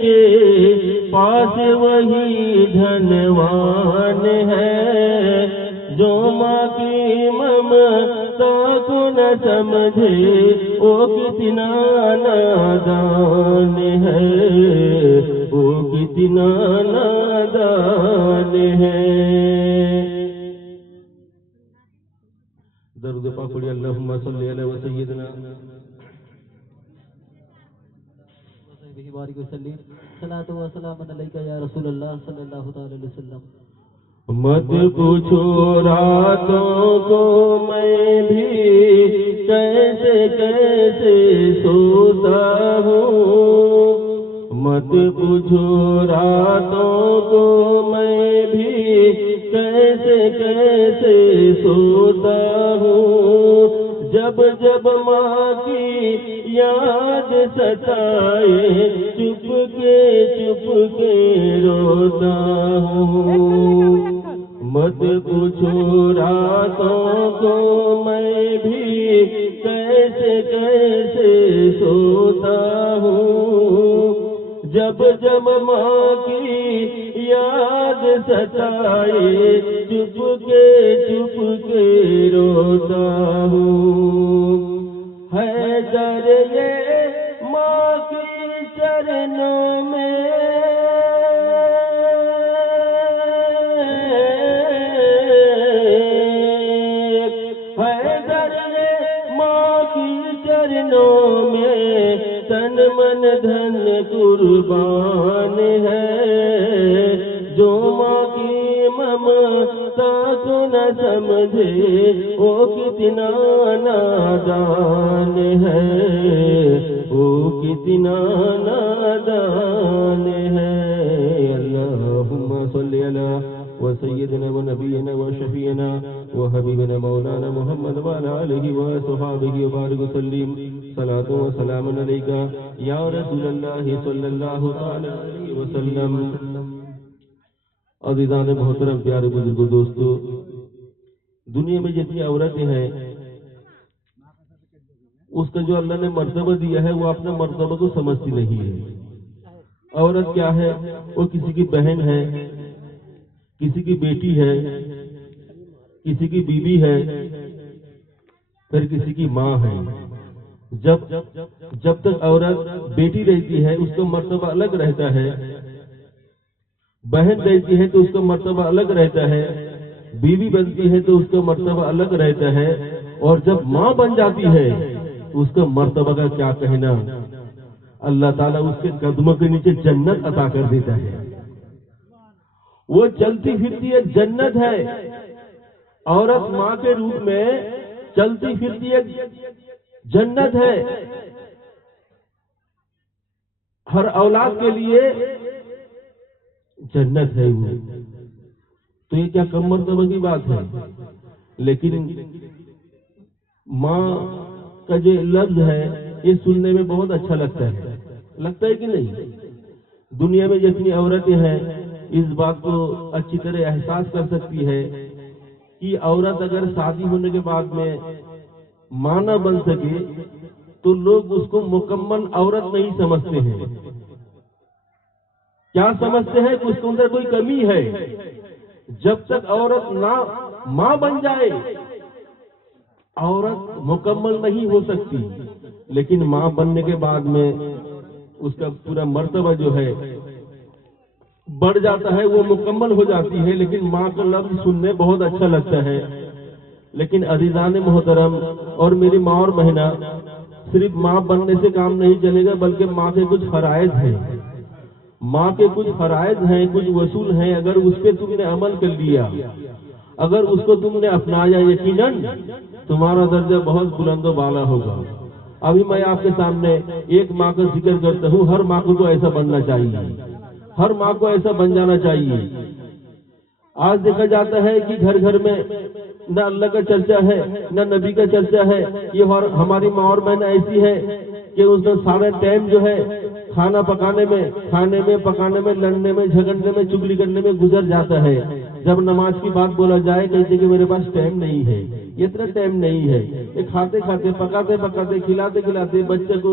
کے پاس وہی دھنوان ہے، جو ماں کی ممتا کو نہ سمجھے وہ کتنا نادان ہے، وہ کتنا نادان ہے۔ درود پاک پڑھیے، اللہم صلی علی سیدنا بارک وسلم، صلاۃ و سلام علیک یا رسول اللہ صلی اللہ تعالی علیہ وسلم۔ مت پوچھو راتوں کو میں بھی کیسے کیسے سوتا ہوں، مت پوچھو راتوں کو میں بھی کیسے کیسے سوتا ہوں، جب جب ماں کی یاد ستائے چپ کے روتا ہوں، مت پوچھو راتوں کو میں بھی کیسے کیسے سوتا ہوں، جب جب ماں کی یاد ستائے چپ کے روتا ہوں، ہے در یہ ماں کی چرنوں میں تن من دھن قربان ہے، جو ماں کی ممتا کو نہ سمجھے وہ کتنا نادان ہے، وہ کتنا نادان ہے۔ اللہم صلی علی وسیدنا ونبینا وشفینا وحبیبنا مولانا محمد وعلی آلہ وصحبہ وبارک وسلم، صلاۃ و سلام علیک یا رسول اللہ صلی اللہ علیہ وسلم۔ عزیزان محترم، پیارے بزرگوں، دوستو، دنیا میں جتنی عورتیں ہیں اس کا جو اللہ نے مرتبہ دیا ہے وہ اپنا مرتبہ کو سمجھتی نہیں ہے۔ عورت کیا ہے؟ وہ کسی کی بہن ہے، کسی کی بیٹی ہے، کسی کی بیوی ہے، پھر کسی کی ماں ہے۔ جب تک عورت بیٹی رہتی ہے اس کا مرتبہ الگ رہتا ہے، بہن رہتی ہے تو اس کا مرتبہ الگ رہتا ہے، بیوی بنتی ہے تو اس کا مرتبہ الگ رہتا ہے، اور جب ماں بن جاتی ہے اس کا مرتبہ کا کیا کہنا۔ اللہ تعالیٰ اس کے قدموں کے نیچے جنت عطا کر دیتا ہے، وہ چلتی پھرتی ہے جنت ہے۔ عورت ماں کے روپ میں چلتی پھرتی ہے جنت ہے، ہر اولاد کے لیے جنت ہے وہ۔ تو یہ کیا کم مرتبہ کی بات ہے؟ لیکن ماں کا جو لفظ ہے یہ سننے میں بہت اچھا لگتا ہے کہ نہیں؟ دنیا میں جتنی عورتیں ہیں اس بات کو اچھی طرح احساس کر سکتی ہے کہ عورت اگر شادی ہونے کے بعد میں ماں نہ بن سکے تو لوگ اس کو مکمل عورت نہیں سمجھتے ہیں۔ کیا سمجھتے ہیں کہ اس کے اندر کوئی کمی ہے۔ جب تک عورت نہ ماں بن جائے عورت مکمل نہیں ہو سکتی، لیکن ماں بننے کے بعد میں اس کا پورا مرتبہ جو ہے بڑھ جاتا ہے، وہ مکمل ہو جاتی ہے۔ لیکن ماں کا لفظ سننے بہت اچھا لگتا ہے، لیکن عزیزان محترم اور میری ماں اور بہنہ، صرف ماں بننے سے کام نہیں چلے گا، بلکہ ماں کے کچھ فرائض ہیں، ماں کے کچھ فرائض ہیں، کچھ اصول ہیں۔ اگر اس پہ تم نے عمل کر لیا، اگر اس کو تم نے اپنایا، یقیناً تمہارا درجہ بہت بلند و بالا ہوگا۔ ابھی میں آپ کے سامنے ایک ماں کا ذکر کرتا ہوں، ہر ماں کو تو ایسا بننا چاہیے، ہر ماں کو ایسا بن جانا چاہیے۔ آج دیکھا جاتا ہے کہ گھر گھر میں نہ اللہ کا چرچا ہے نہ نبی کا چرچا ہے۔ یہ ہماری ماں اور بہن ایسی ہے کہ اس کا سارا ٹائم جو ہے کھانا پکانے میں، کھانے میں، پکانے میں، لڑنے میں، جھگڑنے میں، چگلی کرنے میں گزر جاتا ہے۔ جب نماز کی بات بولا جائے کہتے کہ میرے پاس ٹائم نہیں ہے، اتنا ٹائم نہیں ہے۔ یہ کھاتے کھاتے، پکاتے پکاتے، کھلاتے کھلاتے، بچے کو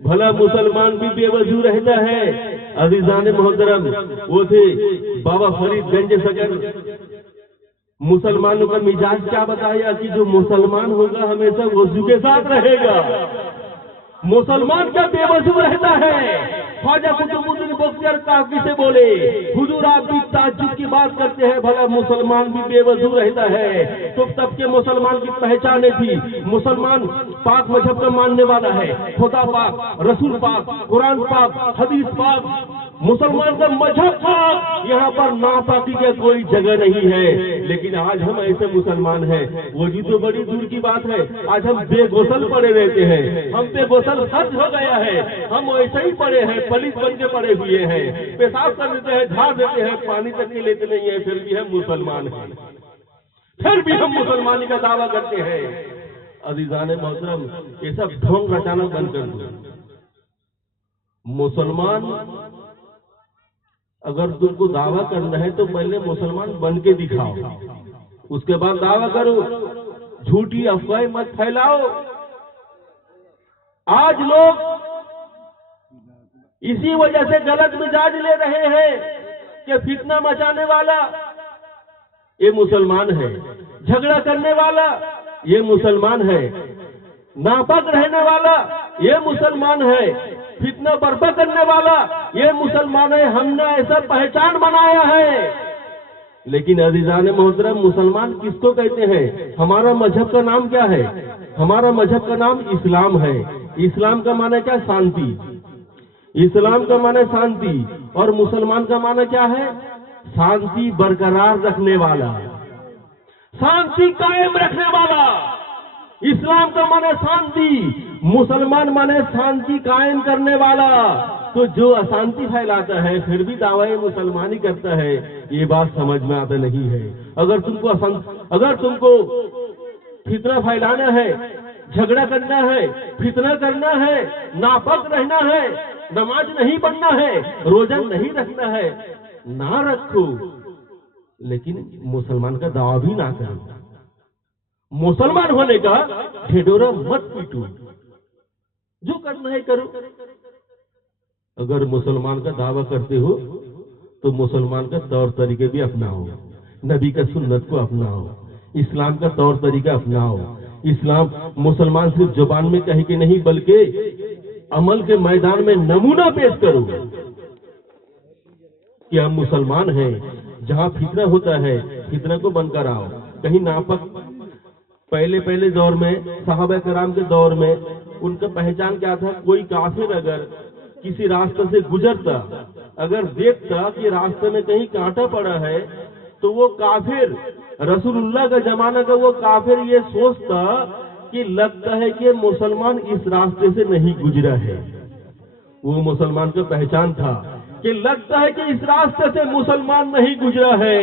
بھلا مسلمان بھی بے وضو رہتا ہے؟ عزیزان محترم، وہ تھے بابا فرید گنج سکر، مسلمانوں کا مزاج کیا بتایا کہ جو مسلمان ہوگا ہمیشہ وضو کے ساتھ رہے گا، مسلمان کیا بے وضو رہتا ہے؟ خواجہ قطب الدین بختیار کافی سے بولے، حضور آپ بھی تعجب کی بات کرتے ہیں، بھلا مسلمان بھی بے وضو رہتا ہے؟ تو تب کے مسلمان کی پہچانیں تھی، مسلمان پاک مذہب کا ماننے والا ہے، خدا پاک، رسول پاک، قرآن پاک، حدیث پاک، مسلمان کا مذہب پاک، یہاں پر ناپاکی کی کوئی جگہ نہیں ہے۔ لیکن آج ہم ایسے مسلمان ہیں، وضو تو بڑی دور کی بات ہے، آج ہم بے غسل پڑے رہتے ہیں، ہم بے غسل حد ہو گیا ہے، ہم ایسے ہی پڑے ہیں، پلیت بن کے پڑے ہوئے ہیں، پیشاب کر دیتے ہیں، جھاڑ دیتے ہیں، پانی تک نہیں لیتے نہیں ہیں، پھر بھی ہم مسلمان ہیں، پھر بھی ہم مسلمانی کا دعویٰ کرتے ہیں۔ عزیزان محترم، یہ سب ڈھونگ رچانا بند کر دو۔ مسلمان اگر تم کو دعویٰ کرنا ہے تو پہلے مسلمان بن کے دکھاؤ، اس کے بعد دعویٰ کرو، جھوٹی افواہیں مت پھیلاؤ۔ آج لوگ اسی وجہ سے غلط مزاج لے رہے ہیں کہ فتنہ مچانے والا یہ مسلمان ہے، جھگڑا کرنے والا یہ مسلمان ہے، ناپاک رہنے والا یہ مسلمان ہے، فتنہ برپا کرنے والا یہ مسلمان ہے، ہم نے ایسا پہچان بنایا ہے۔ لیکن عزیزان محترم، مسلمان کس کو کہتے ہیں؟ ہمارا مذہب کا نام کیا ہے؟ ہمارا مذہب کا نام اسلام ہے۔ اسلام کا معنی کیا؟ شانتی۔ اسلام کا معنی شانتی، اور مسلمان کا معنی کیا ہے؟ شانتی برقرار رکھنے والا، شانتی قائم رکھنے والا۔ اسلام کا معنی شانتی، مسلمان معنی شانتی قائم کرنے والا۔ تو جو اشانتی پھیلاتا ہے پھر بھی دعوی مسلمانی کرتا ہے، یہ بات سمجھ میں آتا نہیں ہے۔ اگر تم کو فتنہ پھیلانا ہے، جھگڑا کرنا ہے، فتنہ کرنا ہے، ناپاک رہنا ہے، نماز نہیں پڑھنا ہے، روزہ نہیں رکھنا ہے، نہ رکھو، لیکن مسلمان کا دعویٰ بھی نہ کرو، مسلمان ہونے کا ڈھڈورا مت پیٹو، جو کرنا ہے کرو۔ اگر مسلمان کا دعویٰ کرتے ہو تو مسلمان کا طور طریقے بھی اپناؤ، نبی کا سنت کو اپناؤ، اسلام کا طور طریقہ اپناؤ۔ اسلام مسلمان صرف زبان میں کہہ کے نہیں بلکہ عمل کے میدان میں نمونہ پیش کرو کہ ہم مسلمان ہیں۔ جہاں فتنہ ہوتا ہے فتنہ کو بند کراؤ۔ کہیں ناپاک، پہلے دور میں صحابہ کرام کے دور میں ان کا پہچان کیا تھا؟ کوئی کافر اگر کسی راستے سے گزرتا، اگر دیکھتا کہ راستے میں کہیں کانٹا پڑا ہے تو وہ کافر، رسول اللہ کا زمانہ کا وہ کافر یہ سوچتا کہ لگتا ہے کہ مسلمان اس راستے سے نہیں گزرا ہے۔ وہ مسلمان کا پہچان تھا کہ لگتا ہے کہ اس راستے سے مسلمان نہیں گزرا ہے۔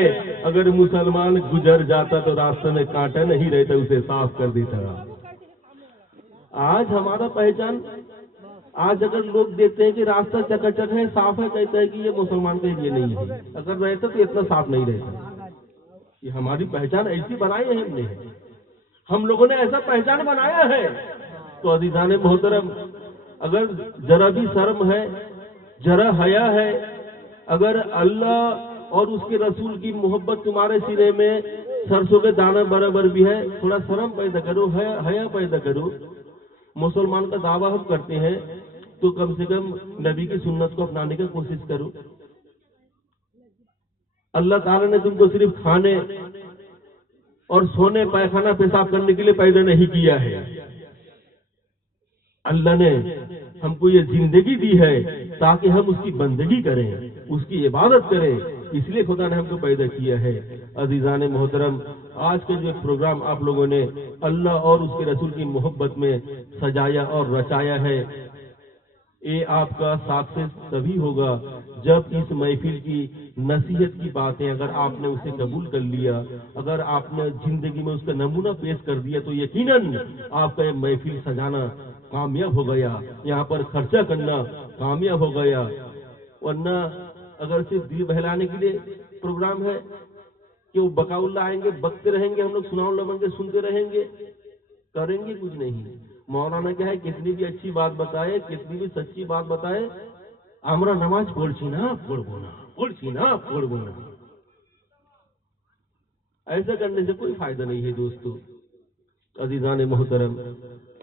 اگر مسلمان گزر جاتا تو راستے میں کانٹا نہیں رہتا، اسے صاف کر دیتا۔ آج ہمارا پہچان، آج اگر لوگ دیکھتے ہیں کہ راستہ چکا چک ہے، صاف ہے، کہتا ہے کہ یہ مسلمان کا ایریا نہیں ہے، اگر رہتا تو اتنا صاف نہیں رہتا۔ یہ ہماری پہچان ایسی بنائی ہے ہم نے، ہم لوگوں نے ایسا پہچان بنایا ہے۔ تو عزیزان محترم، اگر ذرا بھی شرم ہے، ذرا حیا ہے، اگر اللہ اور اس کے رسول کی محبت تمہارے سینے میں سرسوں کے دانا برابر بھی ہے، تھوڑا شرم پیدا کرو، حیا پیدا کرو۔ مسلمان کا دعویٰ ہم کرتے ہیں تو کم سے کم نبی کی سنت کو اپنانے کی کوشش کرو۔ اللہ تعالیٰ نے تم کو صرف کھانے اور سونے، پیخانہ پیشاب کرنے کے لیے پیدا نہیں کیا ہے۔ اللہ نے ہم کو یہ زندگی دی ہے تاکہ ہم اس کی بندگی کریں، اس کی عبادت کریں، اس لیے خدا نے ہم کو پیدا کیا ہے۔ عزیزان محترم، آج کا جو پروگرام آپ لوگوں نے اللہ اور اس کے رسول کی محبت میں سجایا اور رچایا ہے، یہ آپ کا سکسیس تبھی ہوگا جب اس محفل کی نصیحت کی باتیں اگر آپ نے اسے قبول کر لیا، اگر آپ نے زندگی میں اس کا نمونہ پیش کر دیا تو یقیناً آپ کا یہ محفل سجانا کامیاب ہو گیا، یہاں پر خرچہ کرنا کامیاب ہو گیا۔ ورنہ اگر صرف دل بہلانے کے لیے پروگرام ہے کہ وہ بقاء اللہ آئیں گے، بکتے رہیں گے، ہم لوگ سناؤ اللہ بن کے سنتے رہیں گے، کریں گے کچھ نہیں۔ مولانا کیا ہے کتنی بھی اچھی بات بتائے, کتنی بھی سچی بات بتائے, ہمارا نماز پڑھچی نا پڑھچی نا پڑھنا. ایسا کرنے سے کوئی فائدہ نہیں ہے دوستو. عزیزان محترم,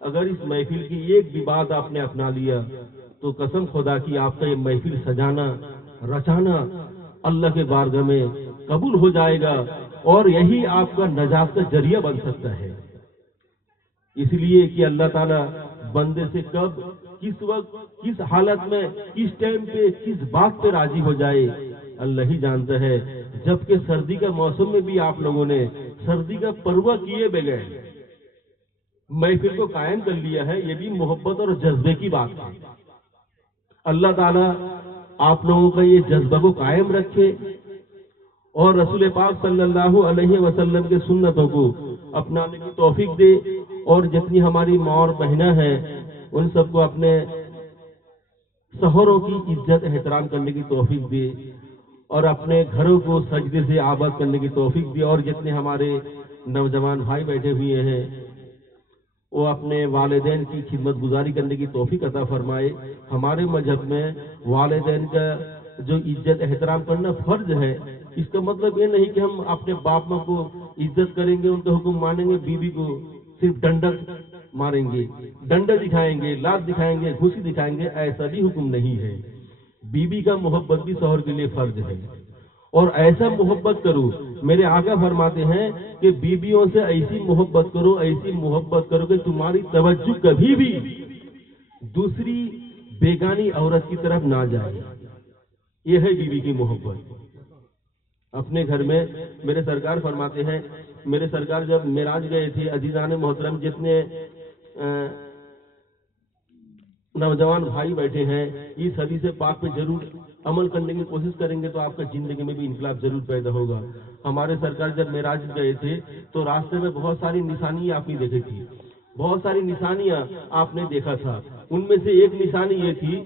اگر اس محفل کی ایک بھی بات آپ نے اپنا لیا تو قسم خدا کی آپ کا یہ محفل سجانا رچانا اللہ کے بارگاہ میں قبول ہو جائے گا, اور یہی آپ کا نجات کا ذریعہ بن سکتا ہے. اس لیے کہ اللہ تعالیٰ بندے سے کب, کس وقت, کس حالت میں, کس ٹائم پہ, کس بات پہ راضی ہو جائے اللہ ہی جانتا ہے. جبکہ سردی کا موسم میں بھی آپ لوگوں نے سردی کا پرواہ کیے بغیر محفل کو قائم کر لیا ہے, یہ بھی محبت اور جذبے کی بات ہے. اللہ تعالیٰ آپ لوگوں کا یہ جذبہ کو قائم رکھے اور رسول پاک صلی اللہ علیہ وسلم کے سنتوں کو اپنانے کی توفیق دے, اور جتنی ہماری ماں اور بہنیں ہیں ان سب کو اپنے شوہروں کی عزت احترام کرنے کی توفیق دے, اور اپنے گھروں کو سجدے سے آباد کرنے کی توفیق دے. اور جتنے ہمارے نوجوان بھائی بیٹھے ہوئے ہیں وہ اپنے والدین کی خدمت گزاری کرنے کی توفیق عطا فرمائے. ہمارے مذہب میں والدین کا جو عزت احترام کرنا فرض ہے, اس کا مطلب یہ نہیں کہ ہم اپنے باپ ماں کو عزت کریں گے, ان کا حکم مانیں گے, بیوی کو صرف ڈنڈا ماریں گے, ڈنڈا دکھائیں گے, لات دکھائیں گے, گھوسی دکھائیں گے. ایسا بھی حکم نہیں ہے. بیوی کا محبت بھی شوہر کے لیے فرض ہے, اور ایسا محبت کرو. میرے آقا فرماتے ہیں کہ بیویوں سے ایسی محبت کرو, ایسی محبت کرو کہ تمہاری توجہ کبھی بھی دوسری بیگانی عورت کی طرف نہ جائے. یہ ہے بیوی کی محبت. اپنے گھر میں میرے سرکار فرماتے ہیں, میرے سرکار جب معراج گئے تھے, عزیزان محترم جتنے نوجوان بھائی بیٹھے ہیں اس حدیث پاک پہ ضرور عمل کرنے کی کوشش کریں گے تو آپ کا زندگی میں بھی انقلاب ضرور پیدا ہوگا. ہمارے سرکار جب معراج گئے تھے تو راستے میں بہت ساری نشانیاں آپ نے دیکھی تھی, بہت ساری نشانیاں آپ نے دیکھا تھا. ان میں سے ایک نشانی یہ تھی,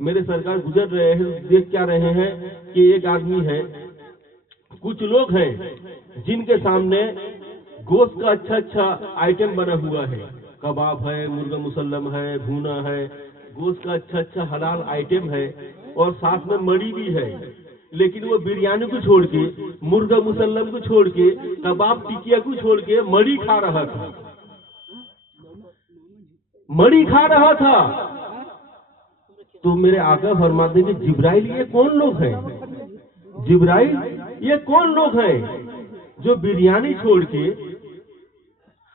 میرے سرکار گزر رہے ہیں, دیکھ کیا رہے ہیں کہ ایک آدمی ہے, کچھ لوگ ہیں جن کے سامنے گوشت کا اچھا اچھا آئٹم بنا ہوا ہے, کباب ہے, مرغا مسلم ہے, بھونا ہے, گوشت کا اچھا اچھا حلال آئٹم ہے, اور ساتھ میں مڑی بھی ہے. لیکن وہ بریانی کو چھوڑ کے, مرغا مسلم کو چھوڑ کے, کباب ٹکیا کو چھوڑ کے مڑی کھا رہا تھا, مڑی کھا رہا تھا. تو میرے آقا فرماتے ہیں کہ جبرائیل یہ کون لوگ ہیں, جبرائیل یہ کون لوگ ہیں جو بریانی چھوڑ کے,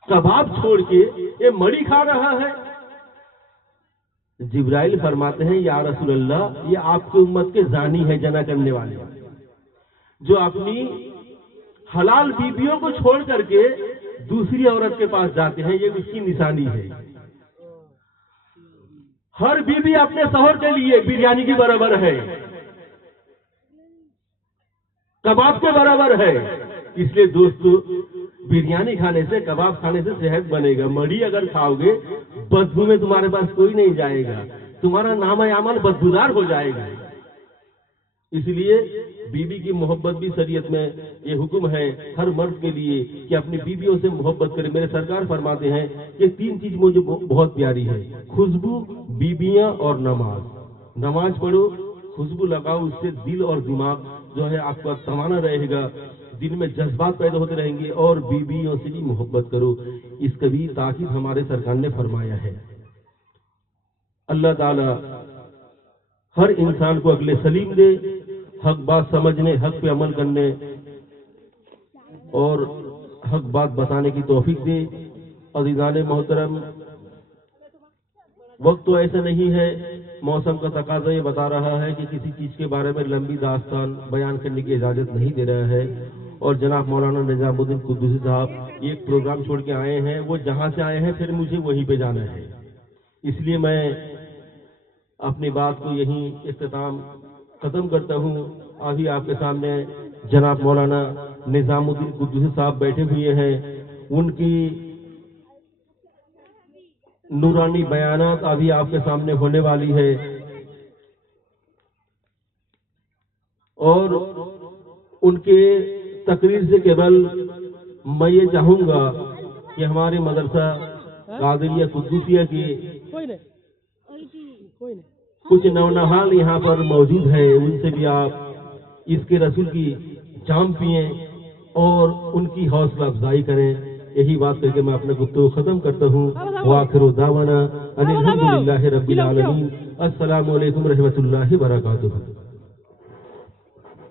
کباب چھوڑ کے یہ مڑی کھا رہا ہے. جبرائیل فرماتے ہیں یا رسول اللہ یہ آپ کی امت کے زانی ہے, جنا کرنے والے, جو اپنی حلال بیویوں کو چھوڑ کر کے دوسری عورت کے پاس جاتے ہیں, یہ اس کی نشانی ہے. ہر بیوی اپنے شوہر کے لیے بریانی کے برابر ہے, کباب کے برابر ہے. اس لیے دوستو بریانی کھانے سے, کباب کھانے سے صحت بنے گا. مڑی اگر کھاؤ گے بدبو میں تمہارے پاس کوئی نہیں جائے گا, تمہارا نام عمل بدبودار ہو جائے گا. اس لیے بیوی کی محبت بھی شریعت میں یہ حکم ہے ہر مرد کے لیے کہ اپنی بیویوں سے محبت کرے. میرے سرکار فرماتے ہیں کہ تین چیز مجھے بہت پیاری ہے, خوشبو, بیویاں اور نماز. نماز پڑھو, خوشبو لگاؤ, اس سے دل اور دماغ جو ہے آپ کا توانا رہے گا, دل میں جذبات پیدا ہوتے رہیں گے, اور بیویوں سے بھی محبت کرو. اس کا بھی تاکید ہمارے سرکار نے فرمایا ہے. اللہ تعالی ہر انسان کو عقل سلیم دے, حق بات سمجھنے, حق پہ عمل کرنے اور حق بات بتانے کی توفیق دے. عزیزان محترم, وقت تو ایسا نہیں ہے, موسم کا تقاضا یہ بتا رہا ہے کہ کسی چیز کے بارے میں لمبی داستان بیان کرنے کی اجازت نہیں دے رہا ہے. اور جناب مولانا نظام الدین قدوسی صاحب ایک پروگرام چھوڑ کے آئے ہیں, وہ جہاں سے آئے ہیں پھر مجھے وہیں پہ جانا ہے. اس لیے میں اپنی بات کو یہیں اختتام ختم کرتا ہوں. ابھی آپ کے سامنے جناب مولانا نظام الدین قدوسی صاحب بیٹھے ہوئے ہیں, ان کی نورانی بیانات ابھی آپ کے سامنے ہونے والی ہے. اور ان کے تقریر سے قبل میں یہ چاہوں گا کہ ہمارے مدرسہ قادریہ قدوسیہ کی کوئی نہیں کوئی نہیں کچھ نونہال یہاں پر موجود ہیں، ان سے بھی آپ اس کے رسول کی جام پئیں اور ان کی حوصلہ افزائی کریں. یہی بات کر کے میں اپنا گفتگو ختم کرتا ہوں. وآخر دعوانا ان الحمد للہ رب العالمین. السلام علیکم رحمۃ اللہ وبرکاتہ.